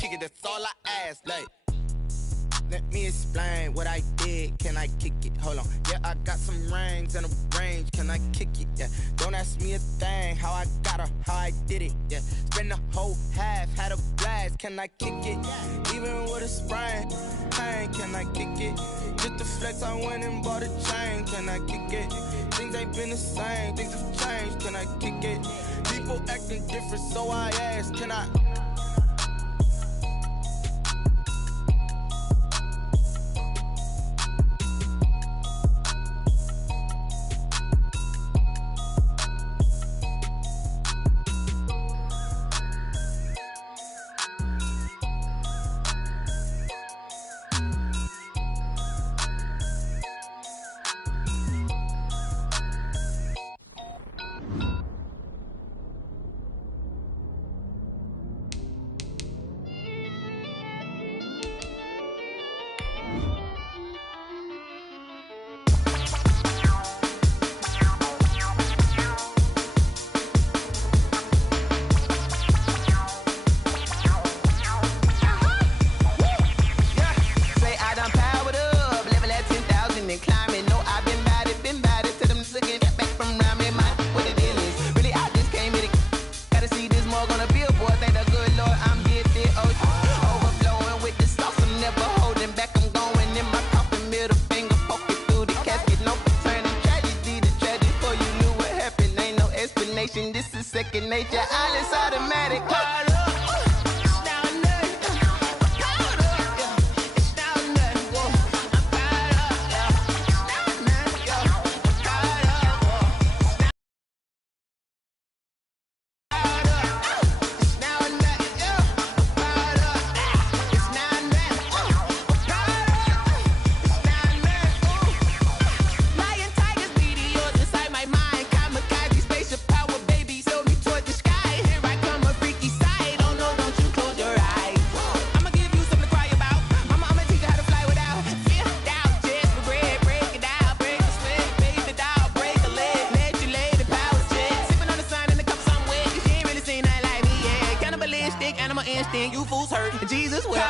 kick it, that's all I ask. Like, let me explain what I did. Can I kick it? Hold on. Yeah, I got some rings and a range. Can I kick it? Yeah. Don't ask me a thing. How I got her, how I did it. Yeah. Spend the whole half, had a blast. Can I kick it? Even with a sprain. Pain, can I kick it? Just the flex, I went and bought a chain. Can I kick it? Things ain't been the same. Things have changed. Can I kick it? People acting different, so I ask. Can I? This is second nature, all is automatic. You fools hurt, Jesus will.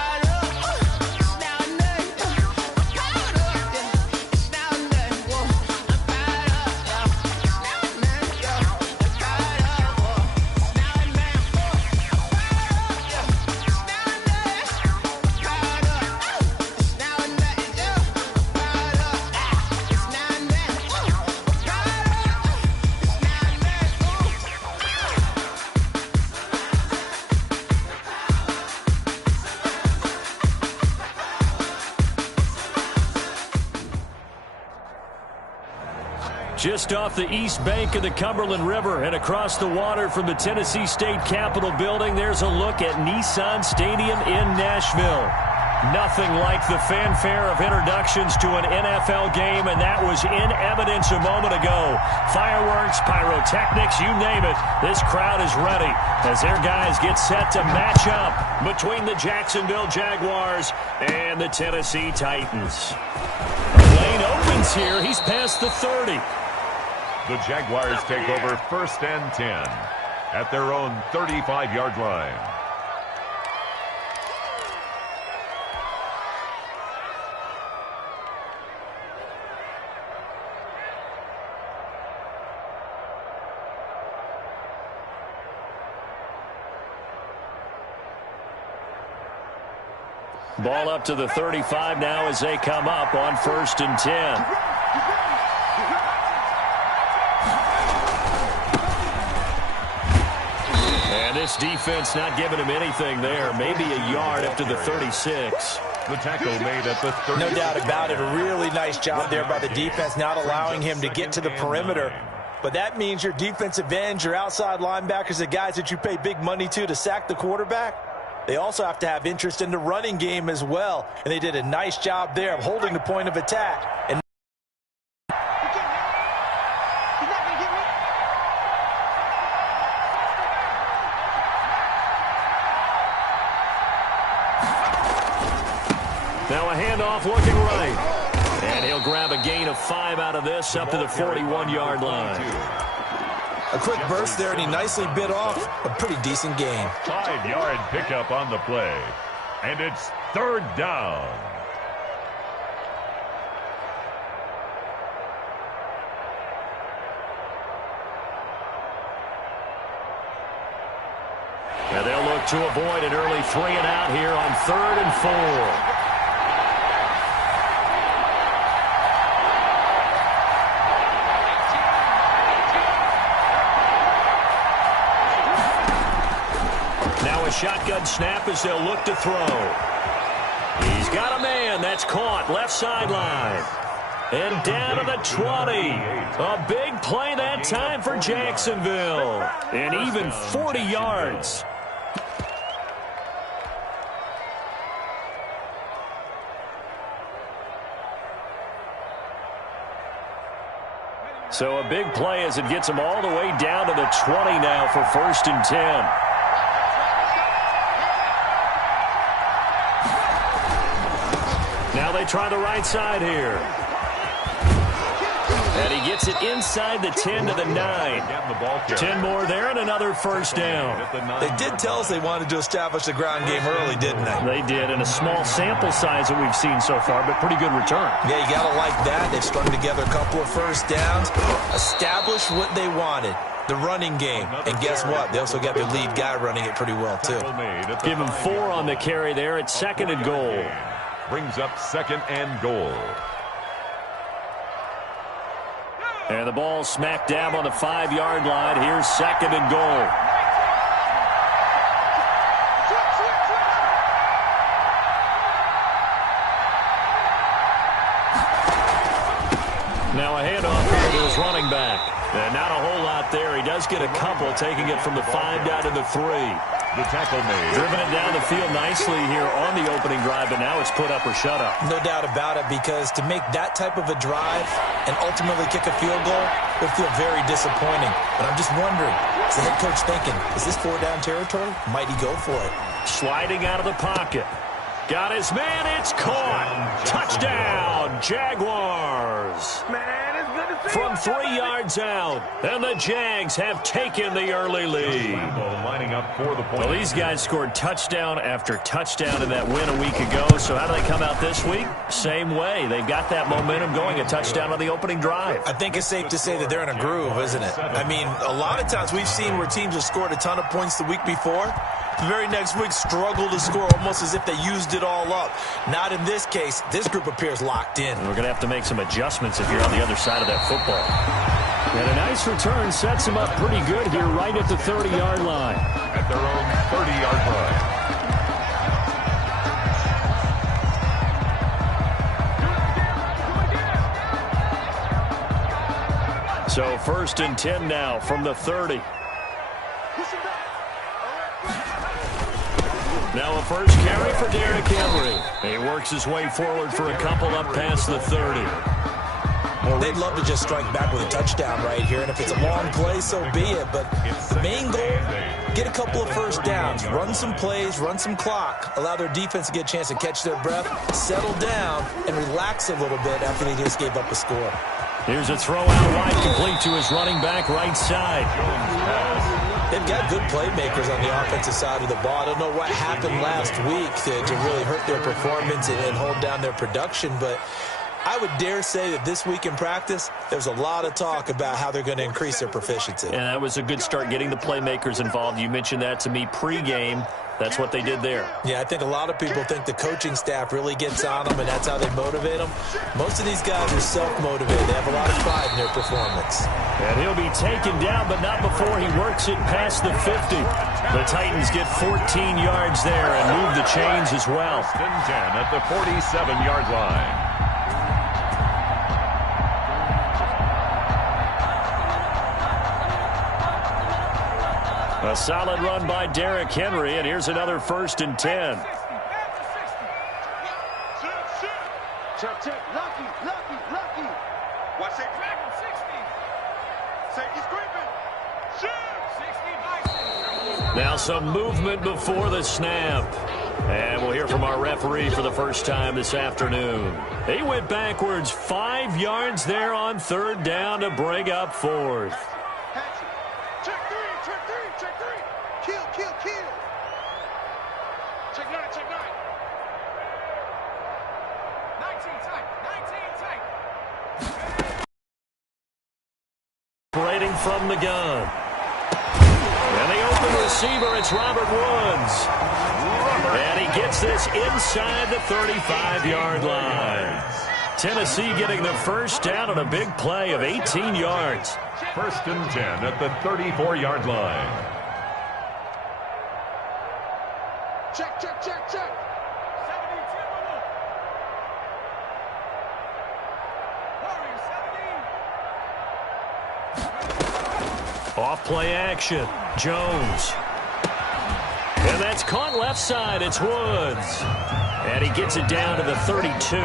Just off the east bank of the Cumberland River and across the water from the Tennessee State Capitol building, there's a look at Nissan Stadium in Nashville. Nothing like the fanfare of introductions to an NFL game, and that was in evidence a moment ago. Fireworks, pyrotechnics, you name it. This crowd is ready as their guys get set to match up between the Jacksonville Jaguars and the Tennessee Titans. Lane opens here. He's past the 30. The Jaguars take over 1st and 10 at their own 35-yard line. Ball up to the 35 now as they come up on 1st and 10. And this defense not giving him anything there. Maybe a yard up to the 36. The tackle made at the 30. No doubt about it. A really nice job there by the defense, not allowing him to get to the perimeter. But that means your defensive ends, your outside linebackers, the guys that you pay big money to sack the quarterback, they also have to have interest in the running game as well. And they did a nice job there of holding the point of attack. And now a handoff looking right. And he'll grab a gain of 5 out of this up to the 41-yard line. A quick burst there, and he nicely bit off a pretty decent gain. 5-yard pickup on the play. And it's third down. And they'll look to avoid an early 3-and-out here on 3rd and 4. Shotgun snap as they'll look to throw. He's got a man. That's caught. Left sideline. And down to the 20. A big play that time for Jacksonville. And even 40 yards. So a big play as it gets them all the way down to the 20 now for 1st and 10. Now they try the right side here. And he gets it inside the 10 to the 9. 10 more there and another first down. They did tell us they wanted to establish the ground game early, didn't they? They did, and a small sample size that we've seen so far, but pretty good return. Yeah, you got to like that. They've strung together a couple of first downs, established what they wanted, the running game. And guess what? They also got their lead guy running it pretty well, too. Give him 4 on the carry there at 2nd and goal. Brings up 2nd and goal. And the ball smack dab on the 5-yard line. Here's 2nd and goal. Now a handoff here to his running back. And not a whole lot there. He does get a couple, taking it from the 5 down to the 3. The tackle made. Driven it down the field nicely here on the opening drive, but now it's put up or shut up. No doubt about it, because to make that type of a drive and ultimately kick a field goal would feel very disappointing. But I'm just wondering, is the head coach thinking, is this 4-down territory? Might he go for it? Sliding out of the pocket. Got his man. It's caught. Touchdown, Jaguars. From 3 yards out, and the Jags have taken the early lead. Lining up for the point. Well, these guys scored touchdown after touchdown in that win a week ago. So how do they come out this week? Same way. They've got that momentum going, a touchdown on the opening drive. I think it's safe to say that they're in a groove, isn't it? I mean, a lot of times we've seen where teams have scored a ton of points the week before. The very next week struggle to score almost as if they used it all up. Not in this case. This group appears locked in. And we're going to have to make some adjustments if you're on the other side of that football. And a nice return sets them up pretty good here right at the 30-yard line. At their own 30-yard line. So 1st and 10 now from the 30. Now a first carry for Derrick Henry. He works his way forward for a couple up past the 30. They'd love to just strike back with a touchdown right here, and if it's a long play, so be it. But the main goal, get a couple of first downs, run some plays, run some clock, allow their defense to get a chance to catch their breath, settle down, and relax a little bit after they just gave up a score. Here's a throw out wide, complete to his running back right side. They've got good playmakers on the offensive side of the ball. I don't know what happened last week to really hurt their performance and hold down their production, but I would dare say that this week in practice, there's a lot of talk about how they're going to increase their proficiency. And that was a good start, getting the playmakers involved. You mentioned that to me pregame. That's what they did there. Yeah, I think a lot of people think the coaching staff really gets on them, and that's how they motivate them. Most of these guys are self-motivated. They have a lot of pride in their performance. And he'll be taken down, but not before he works it past the 50. The Titans get 14 yards there and move the chains as well. 10 at the 47-yard line. A solid run by Derrick Henry, and here's another 1st and 10. Check. Lucky. Watch it. 60. Safety's creeping. Shoot. 60. Now some movement before the snap. And we'll hear from our referee for the first time this afternoon. He went backwards 5 yards there on 3rd down to bring up 4th. Check 9, check 9. 19 tight, 19 tight. Operating from the gun. And the open receiver, it's Robert Woods. And he gets this inside the 35-yard line. Tennessee getting the first down on a big play of 18 yards. First and 10 at the 34-yard line. Check, check, check, check. 17, Off play action. Jones. And that's caught left side. It's Woods. And he gets it down to the 32.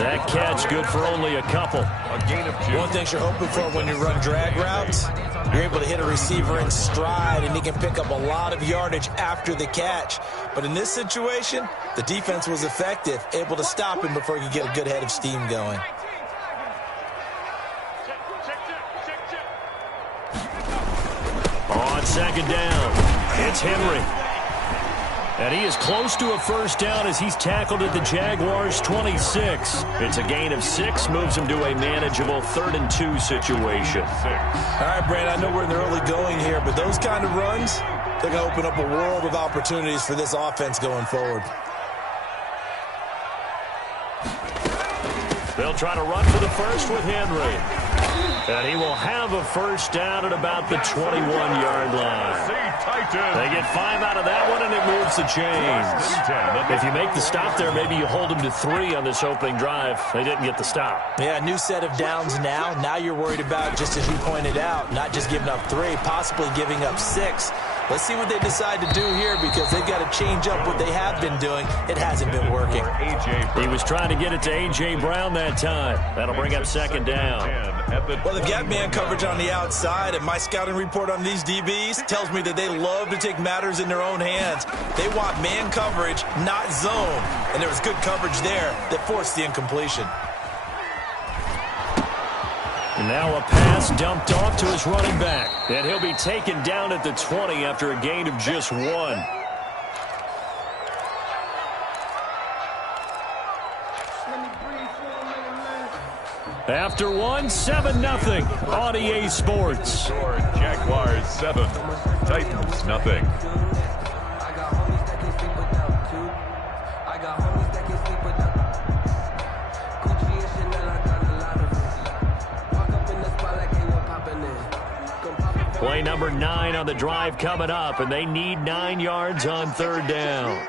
That catch good for only a couple. A gain of 2. One thing you're hoping for when you run drag routes, you're able to hit a receiver in stride, and he can pick up a lot of yardage after the catch. But in this situation, the defense was effective, able to stop him before he could get a good head of steam going. On second down, it's Henry. And he is close to a first down as he's tackled at the Jaguars' 26. It's a gain of 6, moves him to a manageable 3rd and 2 situation. All right, Brand, I know we're in the early going here, but those kind of runs, they're going to open up a world of opportunities for this offense going forward. They'll try to run for the first with Henry. And he will have a first down at about the 21-yard line. They get 5 out of that one, and it moves the chains. If you make the stop there, maybe you hold them to 3 on this opening drive. They didn't get the stop. Yeah, new set of downs now. Now you're worried about, just as you pointed out, not just giving up 3, possibly giving up 6. Let's see what they decide to do here, because they've got to change up what they have been doing. It hasn't been working. He was trying to get it to A.J. Brown that time. That'll bring up second down. Well, they've got man coverage on the outside, and my scouting report on these DBs tells me that they love to take matters in their own hands. They want man coverage, not zone. And there was good coverage there that forced the incompletion. And now a pass dumped off to his running back. And he'll be taken down at the 20 after a gain of just 1. After 1, 7-0 on EA Sports. Jaguars 7, Titans nothing. Play number 9 on the drive coming up, and they need 9 yards on 3rd down.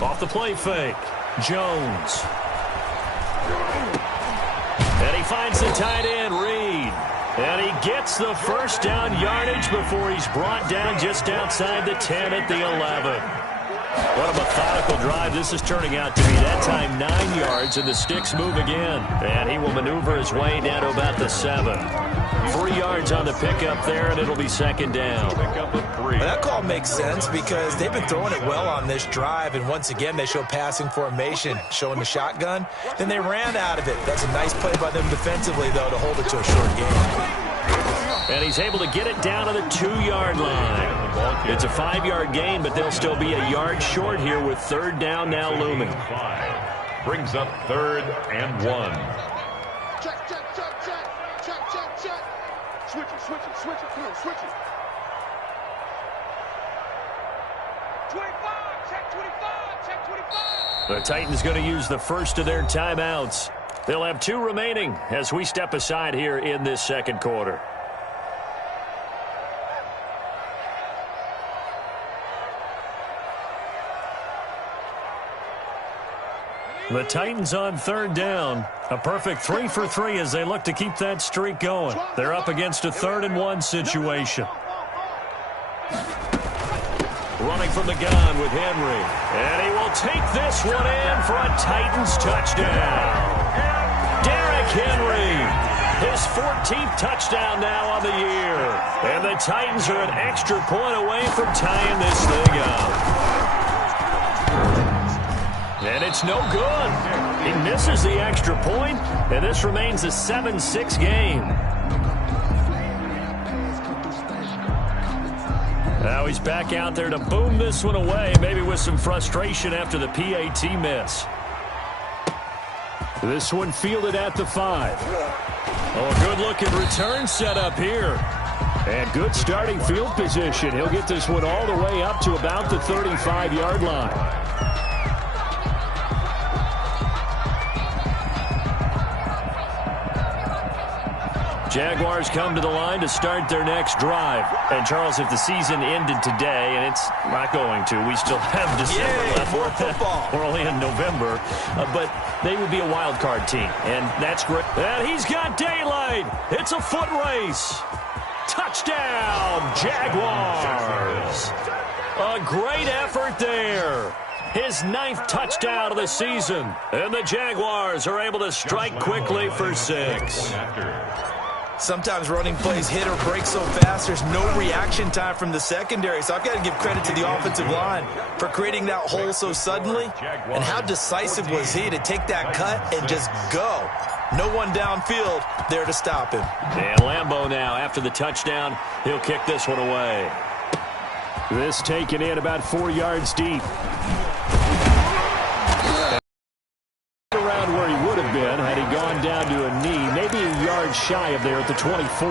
Off the play fake, Jones. And he finds the tight end, Reed. And he gets the first down yardage before he's brought down just outside the 10 at the 11. What a methodical drive this is turning out to be. That time 9 yards, and the sticks move again. And he will maneuver his way down to about the 7. 3 yards on the pickup there, and it'll be second down. Pickup of 3. That call makes sense because they've been throwing it well on this drive, and once again they show passing formation, showing the shotgun. Then they ran out of it. That's a nice play by them defensively, though, to hold it to a short game. And he's able to get it down to the 2-yard line. It's a 5-yard gain, but they'll still be a yard short here with 3rd down now looming. 5 brings up 3rd and 1. Check, check, check, check, check, check, check. Switch it, switch it, switch it, come on, switch it. 25, check 25, check 25. The Titans going to use the first of their timeouts. They'll have 2 remaining as we step aside here in this second quarter. The Titans on 3rd down. A perfect 3 for 3 as they look to keep that streak going. They're up against a 3rd and 1 situation. Running from the gun with Henry. And he will take this one in for a Titans touchdown. Derrick Henry His 14th touchdown now on the year. And the Titans are an extra point away from tying this thing up. And it's no good. He misses the extra point, and this remains a 7-6 game. Now he's back out there to boom this one away, maybe with some frustration after the PAT miss. This one fielded at the 5. Oh, good-looking return set up here. And good starting field position. He'll get this one all the way up to about the 35-yard line. Jaguars come to the line to start their next drive. And, Charles, if the season ended today, and it's not going to, we still have December left. More football. We're only in November. But they would be a wild card team, and that's great. And he's got daylight. It's a foot race. Touchdown, Jaguars. A great effort there. His 9th touchdown of the season. And the Jaguars are able to strike quickly for 6. Sometimes running plays hit or break so fast, there's no reaction time from the secondary. So I've got to give credit to the offensive line for creating that hole so suddenly. And how decisive was he to take that cut and just go. No one downfield there to stop him. And Lambeau now, after the touchdown, he'll kick this one away. This taken in about 4 yards deep. Around where he would have been had he gone down to a knee, maybe a yard shy of there at the 24.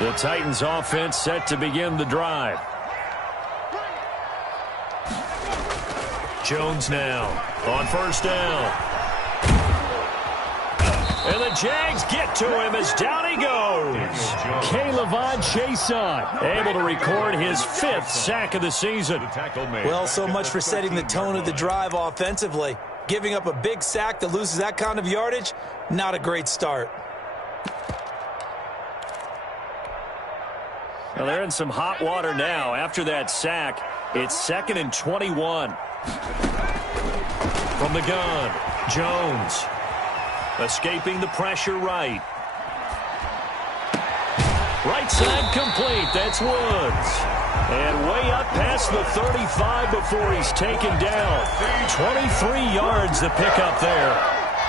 The Titans offense set to begin the drive. Jones now on first down. And the Jags get to him as down he goes. K'Lavon Chaisson able to record his 5th sack of the season. Well, so much for setting the tone of the drive offensively. Giving up a big sack that loses that kind of yardage, not a great start. Well, they're in some hot water now. After that sack, it's 2nd and 21. From the gun, Jones. Escaping the pressure right. Right side complete. That's Woods. And way up past the 35 before he's taken down. 23 yards to pick up there.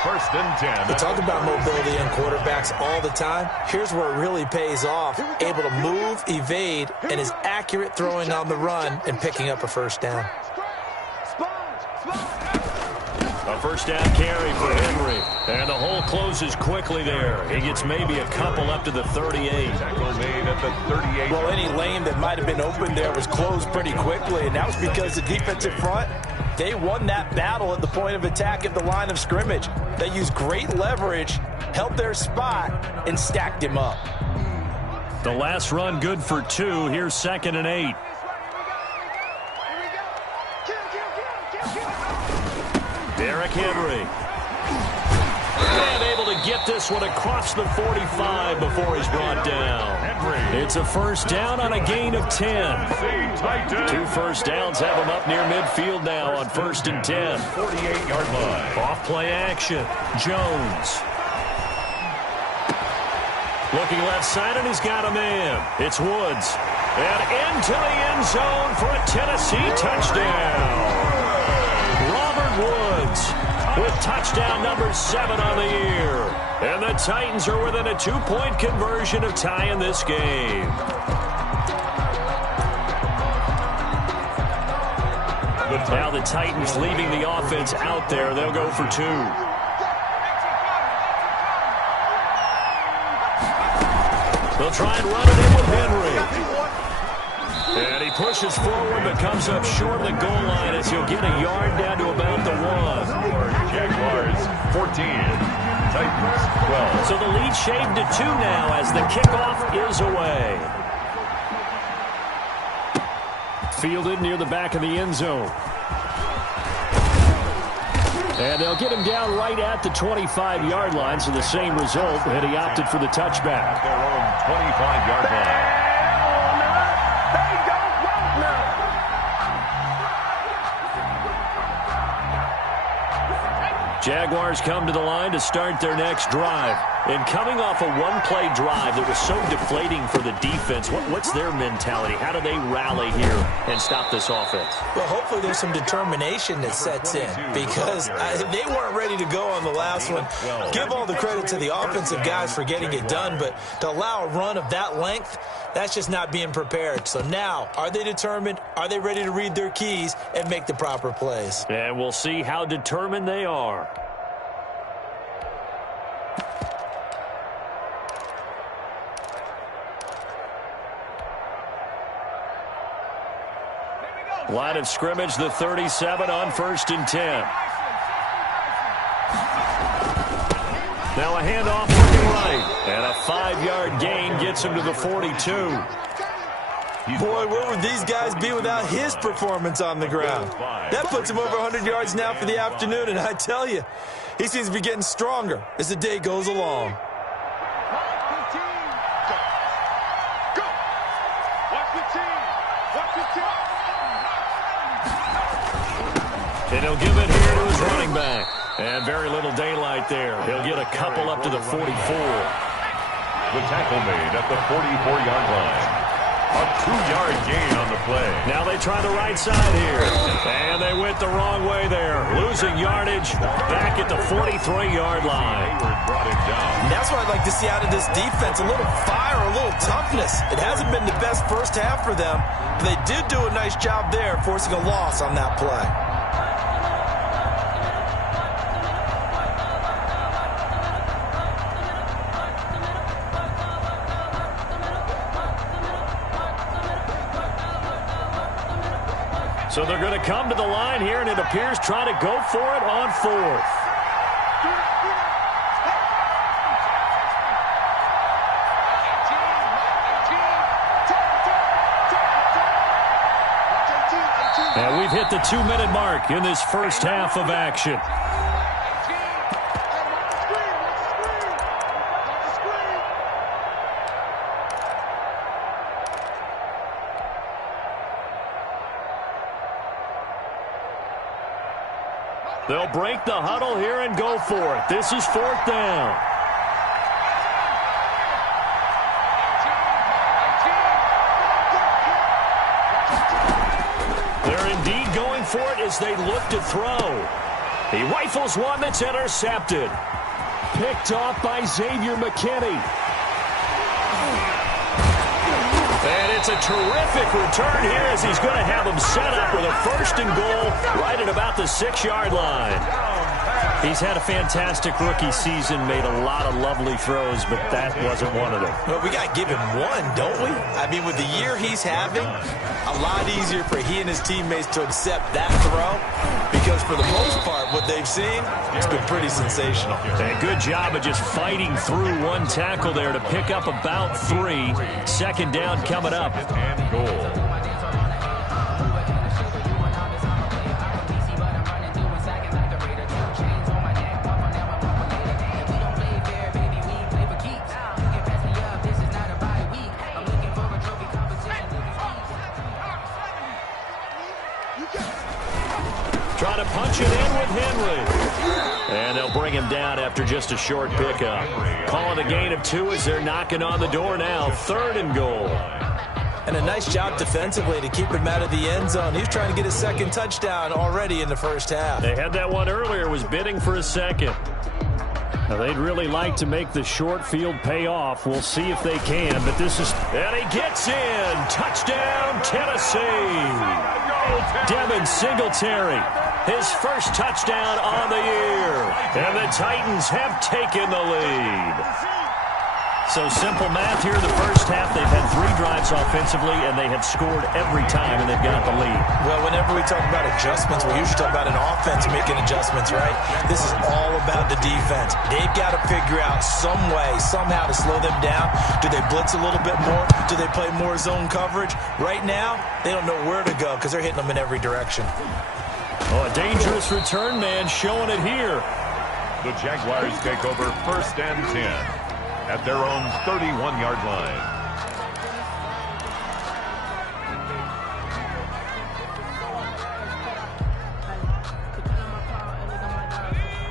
1st and 10. We talk about mobility in quarterbacks all the time. Here's where it really pays off. Able to move, evade, and is accurate throwing on the run and picking up a first down. A first down carry for Henry. And the hole closes quickly there. He gets maybe a couple up to the 38. Tackle made at the 38. Well, any lane that might have been open there was closed pretty quickly, and that was because the defensive front, they won that battle at the point of attack at the line of scrimmage. They used great leverage, held their spot, and stacked him up. The last run good for 2. Here's 2nd and 8. Derrick Henry. And able to get this one across the 45 before he's brought down. It's a first down on a gain of 10. 2 first downs have him up near midfield now on 1st and 10. 48-yard line. Off play action. Jones. Looking left side, and he's got a man. It's Woods. And into the end zone for a Tennessee touchdown. Woods with touchdown number 7 on the year. And the Titans are within a 2-point conversion of tying this game. Now the Titans leaving the offense out there. They'll go for 2. They'll try and run it in with Henry. And he pushes forward but comes up short of the goal line as he'll get a yard down to about the 1. Jaguars 14. Titans 12. So the lead shaved to 2 now as the kickoff is away. Fielded near the back of the end zone. And they'll get him down right at the 25-yard line, so the same result, and he opted for the touchback. Their own 25-yard line. Jaguars come to the line to start their next drive. And coming off a one-play drive that was so deflating for the defense, what's their mentality? How do they rally here and stop this offense? Well, hopefully there's some determination that sets in because they weren't ready to go on the last one. Give all the credit to the offensive guys for getting it done, but to allow a run of that length, that's just not being prepared. So now, are they determined? Are they ready to read their keys and make the proper plays? And we'll see how determined they are. Line of scrimmage, the 37 on 1st and 10. Now a handoff looking right. And a 5-yard gain gets him to the 42. Boy, where would these guys be without his performance on the ground? That puts him over 100 yards now for the afternoon, and I tell you, he seems to be getting stronger as the day goes along. And he'll give it here to his running back. And very little daylight there. He'll get a couple up to the 44. The tackle made at the 44-yard line. A 2-yard gain on the play. Now they try the right side here. And they went the wrong way there. Losing yardage back at the 43-yard line. And that's what I'd like to see out of this defense. A little fire, a little toughness. It hasn't been the best first half for them, but they did do a nice job there forcing a loss on that play. So they're going to come to the line here, and it appears trying to go for it on 4th. And we've hit the 2-minute mark in this first half of action. They'll break the huddle here and go for it. This is 4th down. They're indeed going for it as they look to throw. He rifles one that's intercepted. Picked off by Xavier McKinney. And it's a terrific return here as he's going to have him set up with a 1st and goal right at about the 6-yard line. He's had a fantastic rookie season, made a lot of lovely throws, but that wasn't one of them. Well, we got to give him one, don't we? I mean, with the year he's having, a lot easier for he and his teammates to accept that throw because for the most part, what they've seen, it's been pretty sensational. And a good job of just fighting through one tackle there to pick up about 3. 2nd down coming up. And goal. Trying to punch it in with Henry. And they'll bring him down after just a short pickup. Calling a gain of 2 as they're knocking on the door now. 3rd and goal. And a nice job defensively to keep him out of the end zone. He's trying to get his 2nd touchdown already in the first half. They had that one earlier, was bidding for a 2nd. Now, they'd really like to make the short field pay off. We'll see if they can, but this is... And he gets in! Touchdown, Tennessee! Devin Singletary, his first touchdown on the year. And the Titans have taken the lead. So simple math here in the first half. They've had 3 drives offensively, and they have scored every time, and they've got the lead. Well, whenever we talk about adjustments, we usually talk about an offense making adjustments, right? This is all about the defense. They've got to figure out some way, somehow to slow them down. Do they blitz a little bit more? Do they play more zone coverage? Right now, they don't know where to go because they're hitting them in every direction. Oh, a dangerous return man showing it here. The Jaguars take over 1st and 10. At their own 31-yard line.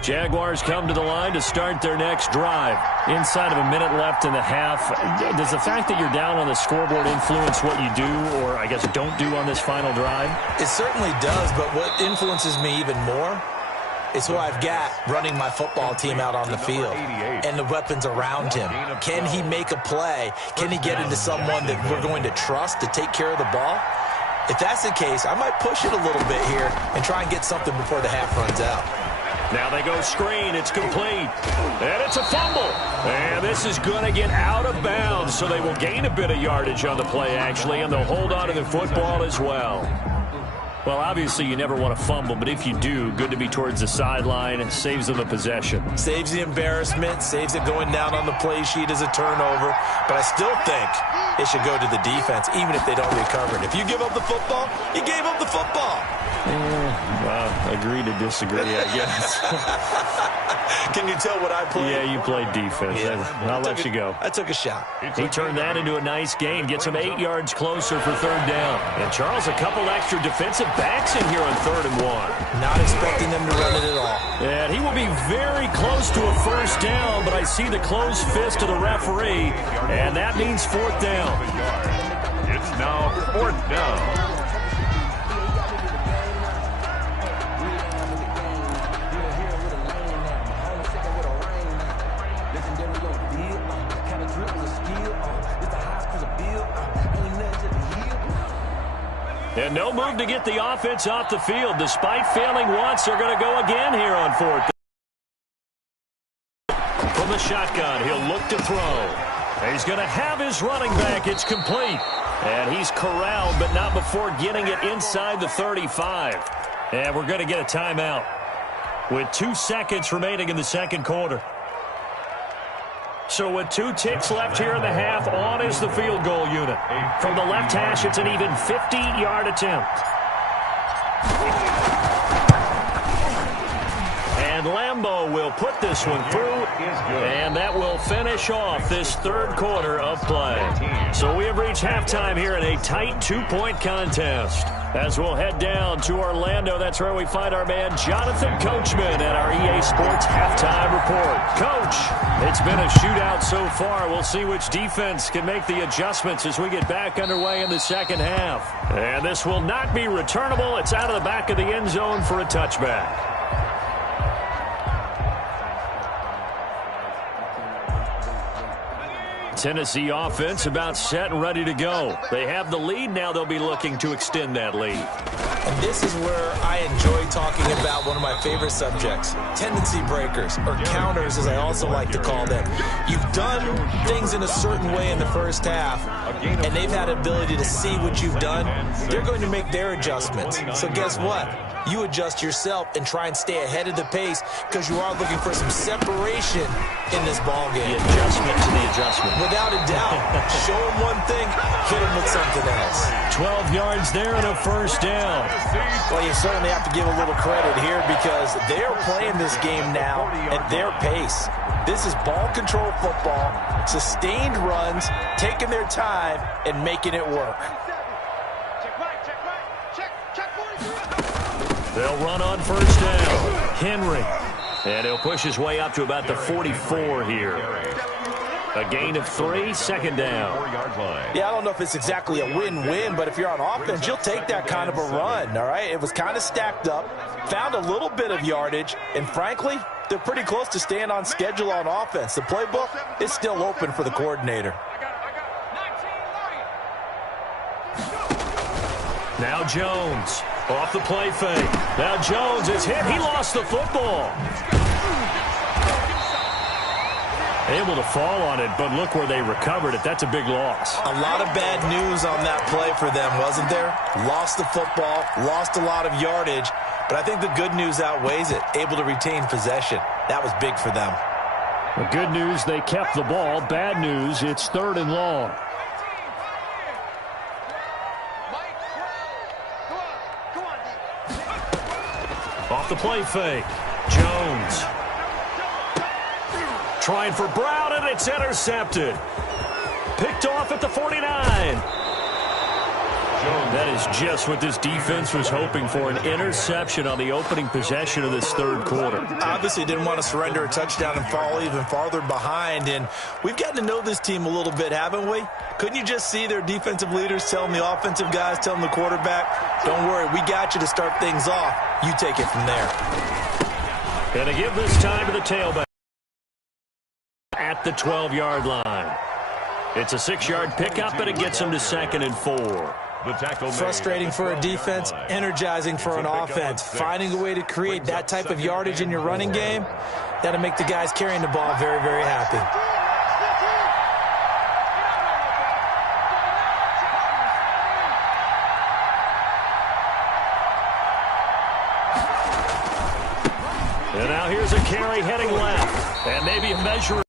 Jaguars come to the line to start their next drive. Inside of a minute left in the half, does the fact that you're down on the scoreboard influence what you do, or I guess don't do on this final drive? It certainly does, but what influences me even more is who I've got running my football team out on the field and the weapons around him. Can he make a play? Can he get into someone that we're going to trust to take care of the ball? If that's the case, I might push it a little bit here and try and get something before the half runs out. Now they go screen. It's complete. And it's a fumble. And this is going to get out of bounds, so they will gain a bit of yardage on the play, actually, and they'll hold on to the football as well. Well, obviously, you never want to fumble, but if you do, good to be towards the sideline and saves them a possession. Saves the embarrassment, saves it going down on the play sheet as a turnover. But I still think it should go to the defense, even if they don't recover it. If you give up the football, you gave up the football. Agree to disagree, I guess. Can you tell what I played? Yeah, you played defense. Yeah. I'll let you go. I took a shot. He turned that into a nice gain, gets him 8 yards closer for third down. And Charles, a couple extra defensive backs in here on 3rd and 1. Not expecting them to run it at all. And he will be very close to a first down, but I see the closed fist of the referee, and that means 4th down. It's now 4th down. And no move to get the offense off the field. Despite failing once, they're going to go again here on 4th. From the shotgun, he'll look to throw. He's going to have his running back. It's complete. And he's corralled, but not before getting it inside the 35. And we're going to get a timeout with 2 seconds remaining in the second quarter. So with 2 ticks left here in the half, on is the field goal unit. From the left hash, it's an even 50-yard attempt. And Lambeau will put this one through, and that will finish off this 3rd quarter of play. So we have reached halftime here in a tight 2-point contest. As we'll head down to Orlando, that's where we find our man Jonathan Coachman at our EA Sports Halftime Report. Coach, it's been a shootout so far. We'll see which defense can make the adjustments as we get back underway in the second half. And this will not be returnable. It's out of the back of the end zone for a touchback. Tennessee offense about set and ready to go. They have the lead. Now they'll be looking to extend that lead. And this is where I enjoy talking about one of my favorite subjects, tendency breakers, or counters as I also like to call them. You've done things in a certain way in the first half, and they've had ability to see what you've done. They're going to make their adjustments. So guess what? You adjust yourself and try and stay ahead of the pace because you are looking for some separation in this ball game. The adjustment to the adjustment. Without a doubt. Show them one thing, hit them with something else. 12 yards there and a first down. Well, you certainly have to give a little credit here because they're playing this game now at their pace. This is ball control football, sustained runs, taking their time and making it work. They'll run on first down. Henry. And he'll push his way up to about the 44 here. A gain of 3, second down. Yeah, I don't know if it's exactly a win-win, but if you're on offense, you'll take that kind of a run, all right? It was kind of stacked up, found a little bit of yardage, and frankly, they're pretty close to staying on schedule on offense. The playbook is still open for the coordinator. Now Jones. Off the play fake. Now Jones is hit. He lost the football. Able to fall on it, but look where they recovered it. That's a big loss. A lot of bad news on that play for them, wasn't there? Lost the football, lost a lot of yardage, but I think the good news outweighs it. Able to retain possession. That was big for them. The good news, they kept the ball. Bad news, it's 3rd and long. Off the play fake. Jones. Trying for Brown, and it's intercepted. Picked off at the 49. That is is just what this defense was hoping for, an interception on the opening possession of this third quarter. Obviously didn't want to surrender a touchdown and fall even farther behind, and we've gotten to know this team a little bit, haven't we? Couldn't you just see their defensive leaders telling the offensive guys, telling the quarterback, don't worry, we got you to start things off. You take it from there. And to give this time to the tailback at the 12-yard line. It's a 6-yard pickup, and it gets them to 2nd and 4. Frustrating for a defense, energizing for an offense. Finding a way to create that type of yardage in your running game, that'll make the guys carrying the ball very, very happy. And now here's a carry heading left, and maybe a measure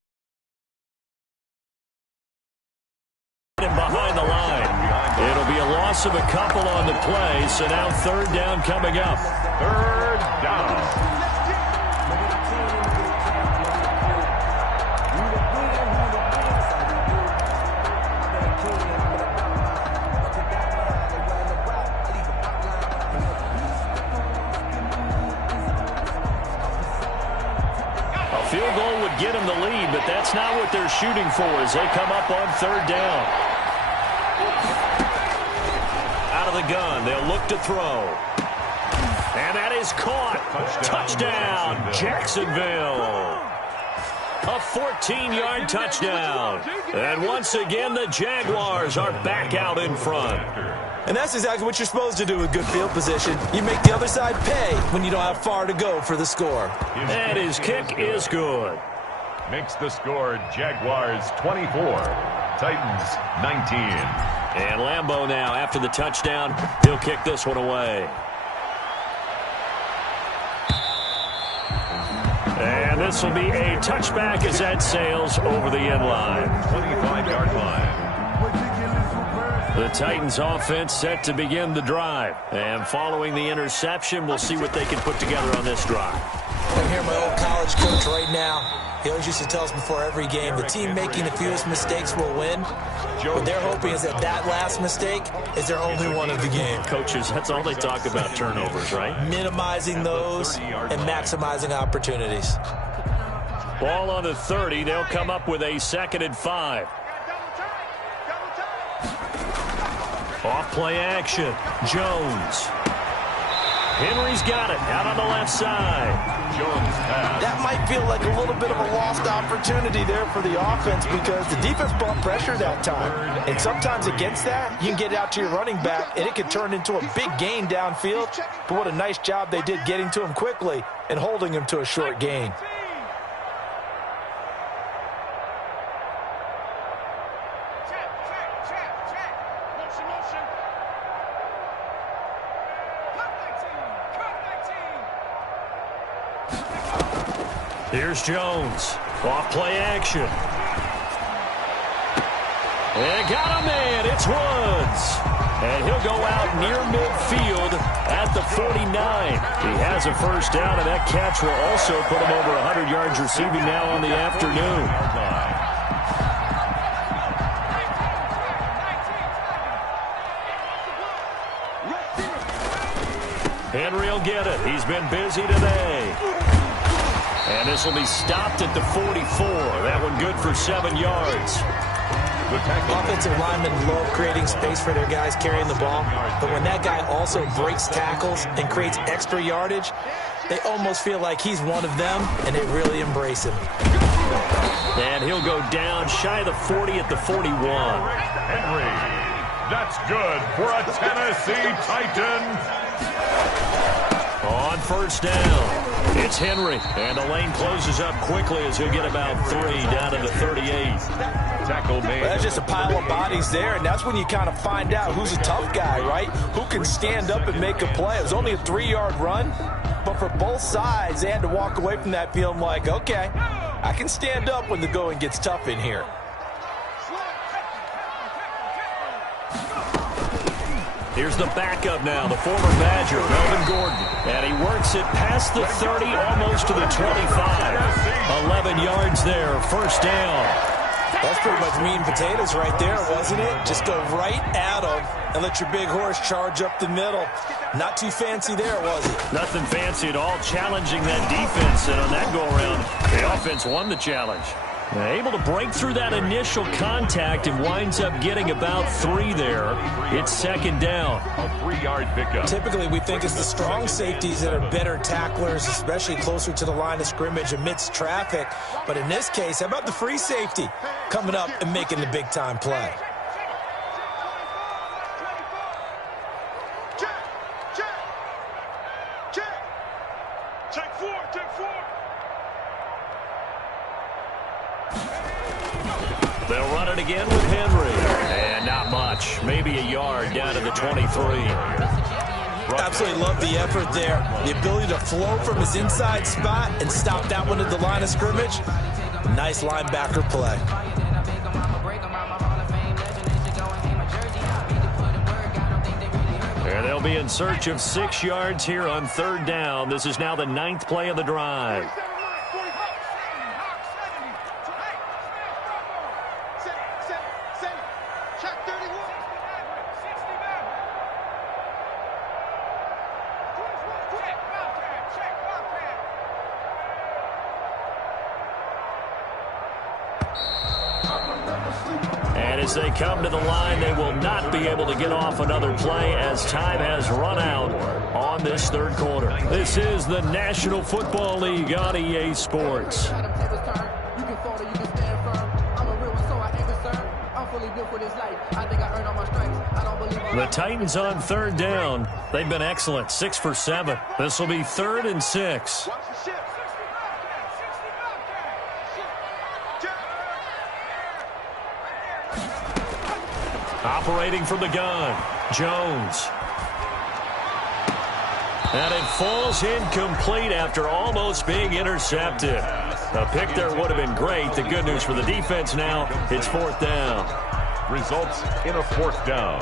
behind the line. It'll be a loss of a couple on the play, so now 3rd down coming up. 3rd down. A field goal would get them the lead, but that's not what they're shooting for as they come up on 3rd down. Out of the gun, they'll look to throw. And that is caught. Touchdown, Jacksonville. A 14-yard touchdown. And once again, the Jaguars are back out in front. And that's exactly what you're supposed to do with good field position. You make the other side pay when you don't have far to go for the score. And his kick is good. Makes the score Jaguars 24, Titans 19. And Lambeau now, after the touchdown, he'll kick this one away. And this will be a touchback as that sails over the end line. 25-yard line. The Titans offense set to begin the drive. And following the interception, we'll see what they can put together on this drive. I'm here, my old college coach right now. He always used to tell us before every game, the team making the fewest mistakes will win. What they're hoping is that that last mistake is their only one of the game. Coaches, that's all they talk about, turnovers, right? Minimizing those and maximizing opportunities. Ball on the 30. They'll come up with a 2nd and 5. Off play action. Jones. Henry's got it out on the left side. Jones pass. That might feel like a little bit of a lost opportunity there for the offense because the defense brought pressure that time. And sometimes against that, you can get out to your running back, and it can turn into a big gain downfield. But what a nice job they did getting to him quickly and holding him to a short gain. Here's Jones. Off play action. And got a man. It's Woods. And he'll go out near midfield at the 49. He has a first down, and that catch will also put him over 100 yards receiving now on the afternoon. Henry will get it. He's been busy today. And this will be stopped at the 44. That one good for 7 yards. Offensive linemen love creating space for their guys carrying the ball. But when that guy also breaks tackles and creates extra yardage, they almost feel like he's one of them, and they really embrace him. And he'll go down shy of the 40 at the 41. Henry. That's good for a Tennessee Titan. On first down, it's Henry. And the lane closes up quickly as he'll get about 3 down to the 38. Tackle made. Well, that's just a pile of bodies there, and that's when you kind of find out who's a tough guy, right? Who can stand up and make a play. It was only a 3-yard run, but for both sides, they had to walk away from that feeling like, okay, I can stand up when the going gets tough in here. Here's the backup now, the former Badger, Melvin Gordon. And he works it past the 30, almost to the 25. 11 yards there, first down. That's pretty much meat and potatoes right there, wasn't it? Just go right at them and let your big horse charge up the middle. Not too fancy there, was it? Nothing fancy at all, challenging that defense, and on that go-around, the offense won the challenge. Able to break through that initial contact and winds up getting about 3 there. It's second down. A 3-yard pickup. Typically, we think it's the strong safeties that are better tacklers, especially closer to the line of scrimmage amidst traffic. But in this case, how about the free safety coming up and making the big-time play? They'll run it again with Henry. And not much. Maybe a yard down to the 23. Absolutely love the effort there. The ability to flow from his inside spot and stop that one at the line of scrimmage. Nice linebacker play. And they'll be in search of 6 yards here on third down. This is now the 9th play of the drive. And as they come to the line, they will not be able to get off another play as time has run out on this third quarter. This is the National Football League on EA Sports. The Titans on third down. They've been excellent, 6 for 7. This will be 3rd and 6. Operating from the gun, Jones. And it falls incomplete after almost being intercepted. A pick there would have been great. The good news for the defense now, it's 4th down. Results in a 4th down.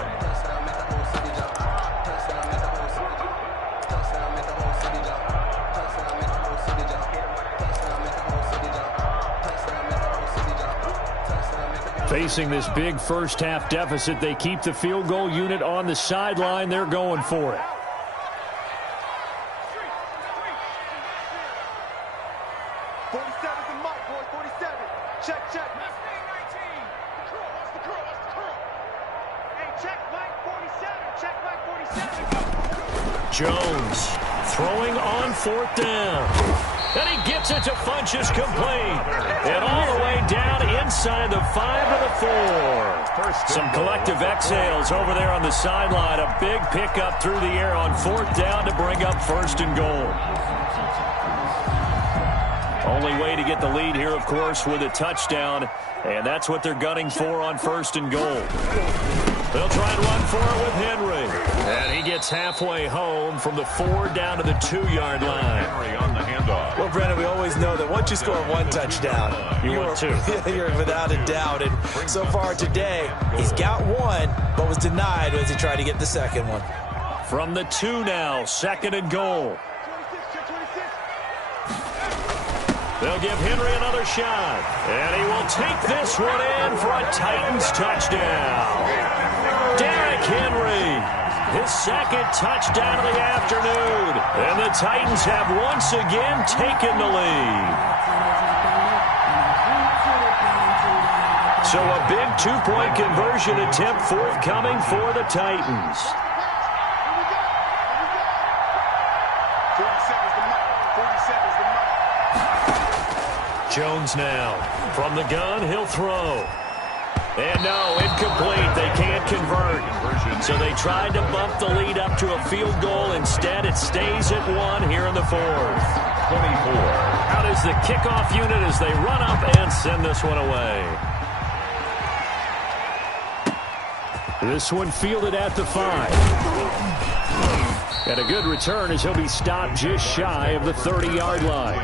Facing this big first-half deficit, they keep the field goal unit on the sideline. They're going for it. Jones throwing on 4th down. And he gets it to Funchess complete. And all the way down inside the 5 to the 4. Some collective exhales over there on the sideline. A big pickup through the air on 4th down to bring up 1st and goal. Only way to get the lead here, of course, with a touchdown. And that's what they're gunning for on 1st and goal. They'll try and run for it with Henry. And he gets halfway home from the 4 down to the 2-yard line. Henry on the handoff. Well, Brennan, we always know that once you score 1 touchdown, want 2. You're without a doubt. And so far today, he's got 1, but was denied as he tried to get the second one. From the 2 now, 2nd and goal. They'll give Henry another shot. And he will take this one in for a Titans touchdown. Derrick Henry, his 2nd touchdown of the afternoon. And the Titans have once again taken the lead. So a big 2-point conversion attempt forthcoming for the Titans. Jones now. From the gun, he'll throw. And no, incomplete. They can't convert. So they tried to bump the lead up to a field goal. Instead, it stays at 1 here in the 4th. 24. Out is the kickoff unit as they run up and send this one away. This one fielded at the 5. And a good return as he'll be stopped just shy of the 30-yard line.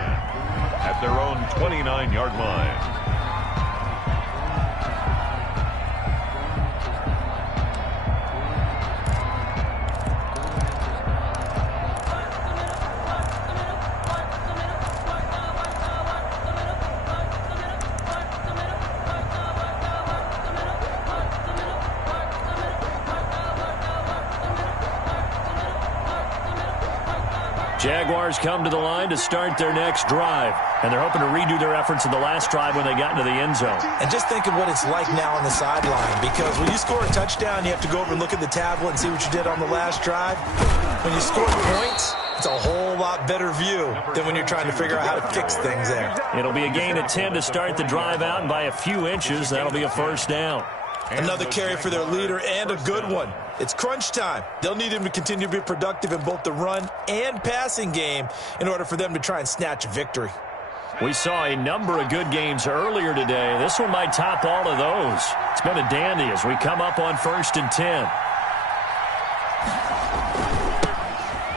At their own 29-yard line. Jaguars come to the line to start their next drive, and they're hoping to redo their efforts in the last drive when they got into the end zone. And just think of what it's like now on the sideline, because when you score a touchdown, you have to go over and look at the tablet and see what you did on the last drive. When you score points, it's a whole lot better view than when you're trying to figure out how to fix things there. It'll be a gain of 10 to start the drive out, and by a few inches, that'll be a first down. Another carry for their leader, and a good one. It's crunch time. They'll need him to continue to be productive in both the run and passing game in order for them to try and snatch a victory. We saw a number of good games earlier today. This one might top all of those. It's been a dandy as we come up on 1st and 10.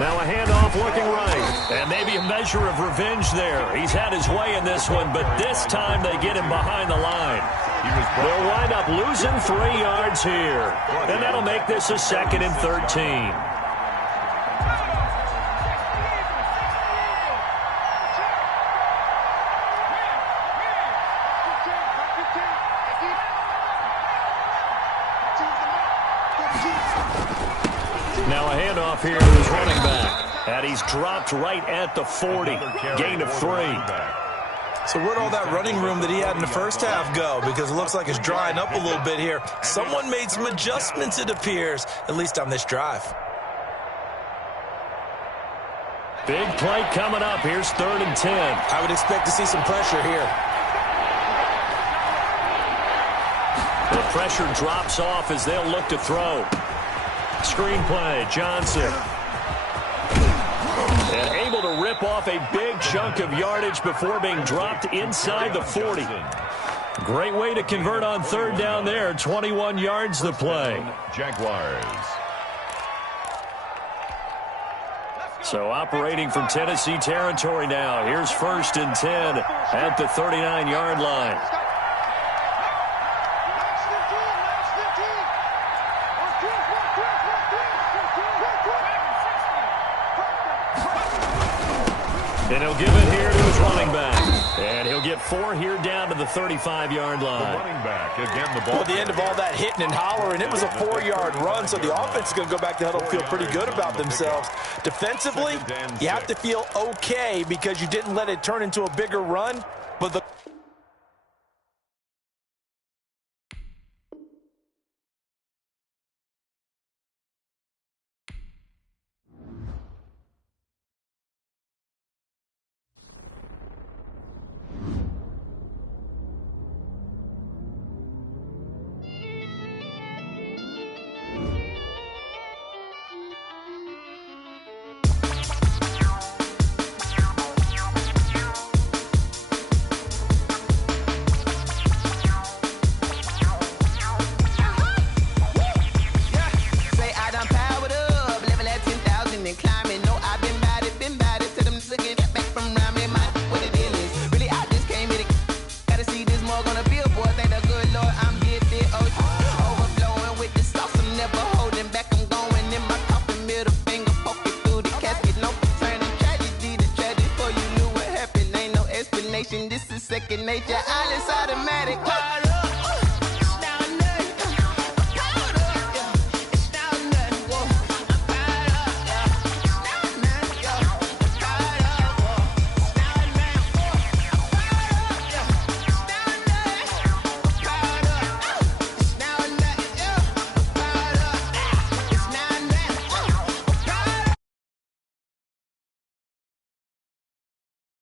Now a handoff looking right. And maybe a measure of revenge there. He's had his way in this one, but this time they get him behind the line. They'll wind up losing 3 yards here. And that'll make this a 2nd and 13. Now a handoff here to his running back. And he's dropped right at the 40. Gain of 3. So where'd all that running room that he had in the first half go? Because it looks like it's drying up a little bit here. Someone made some adjustments, it appears, at least on this drive. Big play coming up. Here's 3rd and 10. I would expect to see some pressure here. The pressure drops off as they'll look to throw. Screen play, Johnson. And able to rip off a big chunk of yardage before being dropped inside the 40. Great way to convert on 3rd down there. 21 yards the play. Jaguars. So operating from Tennessee territory now. Here's 1st and 10 at the 39-yard line. And he'll give it here to his running back. And he'll get 4 here down to the 35-yard line. The running back, again, the ball. Well, at the end of all that hitting and hollering, it was a 4-yard run, so the offense is going to go back to huddle, feel pretty good about themselves. Defensively, you have to feel okay because you didn't let it turn into a bigger run, but the